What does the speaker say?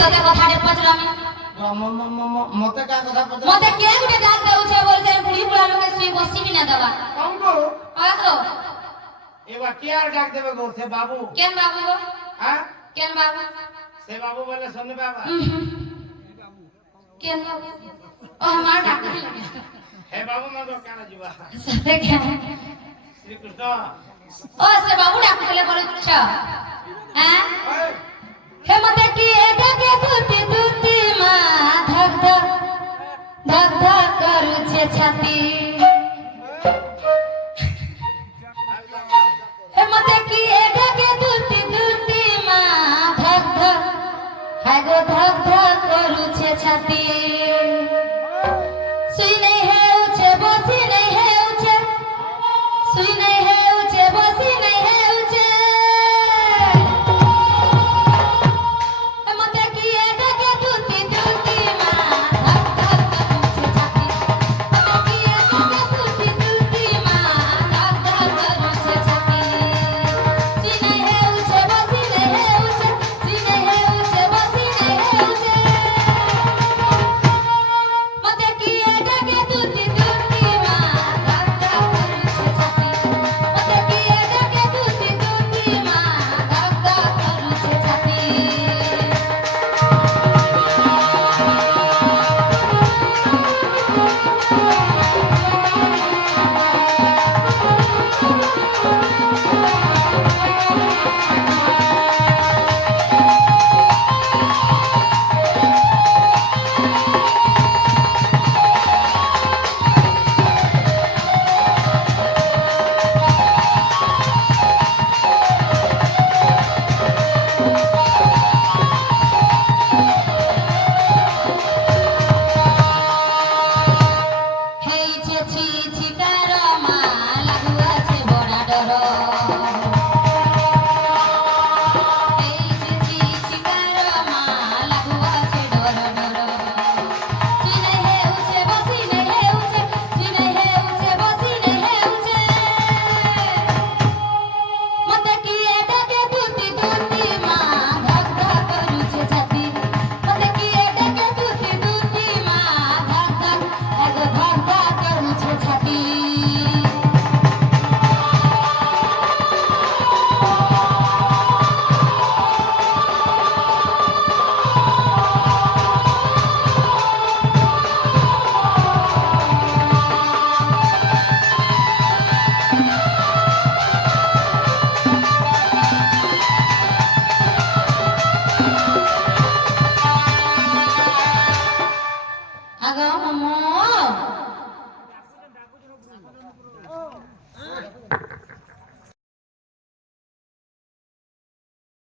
তোতে কথাটে পচরামি মতে কা কথা পচরা মতে কে গুটে ডাক দেউছে বলছে বুড়ি বুড়া লোকে শুই বসিবি না দেবা কমগো আগো এবার কে আর ডাক দেবে গো সে বাবু কেন বাবু গো হ্যাঁ কেন বাবু সে বাবু বলে শুনে বাবা কেন বাবু ও আমার ডাক দিলা হে বাবু মা তো কানা जीवा সবে কেন শ্রী কৃষ্ণ ও সে বাবু ডাক দিলে বলছ হ্যাঁ ওই হে মতে কি এটাকে তুতি তুতি মা ধক ধক করুছে ছাতি হে মতে কি এটাকে তুতি তুতি মা ধক ধক হায় গো ধক ধক করুছে ছাতি सुई नहीं है ऊंचे बसी नहीं है ऊंचे सुई नहीं है ऊंचे बसी नहीं है ऊंचे मते की एटा के दूती दूती मां धक धक करूछे छाती मते की एटा के दूती मां धक धक करूछे छाती सुई नहीं है ऊंचे बसी नहीं है ऊंचे सुई नहीं है ऊंचे बसी नहीं है ऊंचे मते की एटा के दूती दूती मां धक धक करूछे छाती मते की एटा के दूती दूती मां धक धक करूछे छाती হেই ছে ছি ছিকার মা লাগু আছে বড়া ডর হেই ছে ছি ছিকার মা লাগু আছে ডর ডর সুই নাই হে উছে বসি নাই হে উছে সুই নাই হে উছে বসি নাই হে উছে মতে কি এটা কে দুতি দুতি মা ধক ধক করুছে ছাতি মতে কি এটা কে দুতি দুতি মা ধক ধক আগো ধক ধক করুছে ছাতি আগো মমো